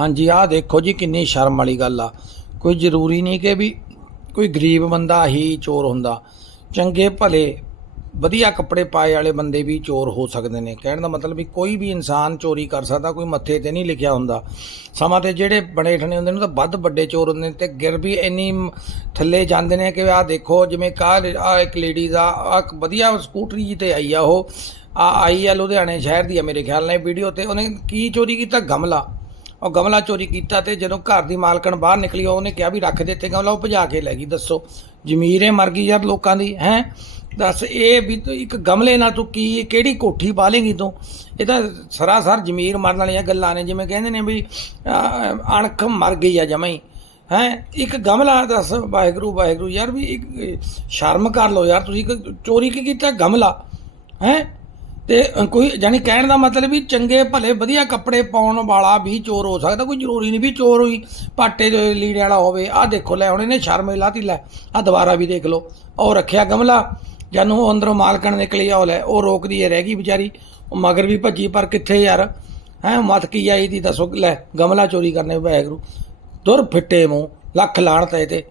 ਹਾਂਜੀ, ਆਹ ਦੇਖੋ ਜੀ ਕਿੰਨੀ ਸ਼ਰਮ ਵਾਲੀ ਗੱਲ ਆ। ਕੋਈ ਜ਼ਰੂਰੀ ਨਹੀਂ ਕਿ ਵੀ ਕੋਈ ਗਰੀਬ ਬੰਦਾ ਹੀ ਚੋਰ ਹੁੰਦਾ। ਚੰਗੇ ਭਲੇ, ਵਧੀਆ ਕੱਪੜੇ ਪਾਏ ਵਾਲੇ ਬੰਦੇ ਵੀ ਚੋਰ ਹੋ ਸਕਦੇ ਨੇ। ਕਹਿਣ ਦਾ ਮਤਲਬ ਵੀ ਕੋਈ ਵੀ ਇਨਸਾਨ ਚੋਰੀ ਕਰ ਸਕਦਾ, ਕੋਈ ਮੱਥੇ ਤੇ ਨਹੀਂ ਲਿਖਿਆ ਹੁੰਦਾ। ਸਮਾਂ ਤੇ ਜਿਹੜੇ ਬਣੇ ਠਣੇ ਹੁੰਦੇ ਨੇ, ਉਹ ਤਾਂ ਵੱਧ ਵੱਡੇ ਚੋਰ ਹੁੰਦੇ ਨੇ ਤੇ ਗਿਰ ਵੀ ਇੰਨੀ ਥੱਲੇ ਜਾਂਦੇ ਨੇ ਕਿ ਆਹ ਦੇਖੋ, ਜਿਵੇਂ ਕਾਹ ਆ ਇੱਕ ਲੇਡੀ ਦਾ ਆਹ ਵਧੀਆ ਸਕੂਟਰੀ ਜੀ ਤੇ ਆਈ ਆ ਉਹ। ਆ ਆਈ ਆ ਲੁਧਿਆਣੇ ਸ਼ਹਿਰ ਦੀ ਆ ਮੇਰੇ ਖਿਆਲ ਨਾਲ ਵੀਡੀਓ ਤੇ। ਉਹਨੇ ਕੀ ਚੋਰੀ ਕੀਤਾ? ਗਮਲਾ। ਉਹ ਗਮਲਾ ਚੋਰੀ ਕੀਤਾ ਤੇ ਜਦੋਂ ਘਰ ਦੀ ਮਾਲਕਣ ਬਾਹਰ ਨਿਕਲੀ ਉਹਨੇ ਕਿਹਾ ਵੀ ਰੱਖ ਦੇ ਤੇ ਗਮਲਾ ਉਹ ਭਜਾ ਕੇ ਲੈ ਗਈ, ਦੱਸੋ। ਜ਼ਮੀਰ ਜ਼ਮੀਰੇ ਮਰ ਗਈ ਯਾਰ ਲੋਕਾਂ ਦੀ, ਹੈ? ਦੱਸ ਇਹ ਵੀ ਤੂੰ ਇੱਕ ਗਮਲੇ ਨਾਲ ਤੂੰ ਕੀ ਕਿਹੜੀ ਕੋਠੀ ਪਾ ਲੇਗੀ ਤੂੰ? ਇਹ ਤਾਂ ਸਰਾਸਰ ਜ਼ਮੀਰ ਮਰਨ ਵਾਲੀਆਂ ਗੱਲਾਂ ਨੇ, ਜਿਵੇਂ ਕਹਿੰਦੇ ਨੇ ਵੀ ਅਣਖ ਮਰ ਗਈ ਆ ਜਮਾਂ ਹੀ, ਹੈ? ਇੱਕ ਗਮਲਾ ਦੱਸ, ਵਾਹਿਗੁਰੂ ਵਾਹਿਗੁਰੂ, ਯਾਰ ਵੀ ਇੱਕ, ਸ਼ਰਮ ਕਰ ਲਓ ਯਾਰ, ਤੁਸੀਂ ਇੱਕ ਚੋਰੀ ਕੀ ਕੀਤਾ? ਗਮਲਾ, ਹੈ? ਤੇ ਕੋਈ ਜਾਨੀ ਕਹਿਣ ਦਾ ਮਤਲਬ ਵੀ ਚੰਗੇ ਭਲੇ ਵਧੀਆ ਕੱਪੜੇ ਪਾਉਣ ਵਾਲਾ ਵੀ ਚੋਰ ਹੋ ਸਕਦਾ, ਕੋਈ ਜ਼ਰੂਰੀ ਨਹੀਂ ਵੀ ਚੋਰ ਹੋਈ, ਪਾਟੇ ਦੇ ਲੀੜੇ ਵਾਲਾ ਹੋਵੇ, ਆਹ ਦੇਖੋ ਲੈ, ਹੁਣ ਇਹਨੇ ਸ਼ਰਮ ਲਾਤੀ, ਲੈ, ਆਹ ਦੁਬਾਰਾ ਵੀ ਦੇਖ ਲਓ, ਉਹ ਰੱਖਿਆ ਗਮਲਾ, ਜਾਨੂੰ ਉਹ ਅੰਦਰੋਂ ਮਾਲਕਣ ਨਿਕਲੀ ਆ, ਉਹ ਲੈ, ਉਹ ਰੋਕਦੀ ਹੈ ਰਹਿ ਗਈ ਵਿਚਾਰੀ, ਉਹ ਮਗਰ ਵੀ ਭੱਜੀ, ਪਰ ਕਿੱਥੇ ਯਾਰ? ਹੈ, ਮਤ ਕੀ ਆਈ ਦੀ ਦੱਸੋ, ਲੈ, ਗਮਲਾ ਚੋਰੀ ਕਰਨੇ ਵਾਹਿਗੁਰੂ ਦੁਰ ਫਿੱਟੇ ਮੂੰਹ, ਲੱਖ ਲਾਣ ਤੇ ਤੇ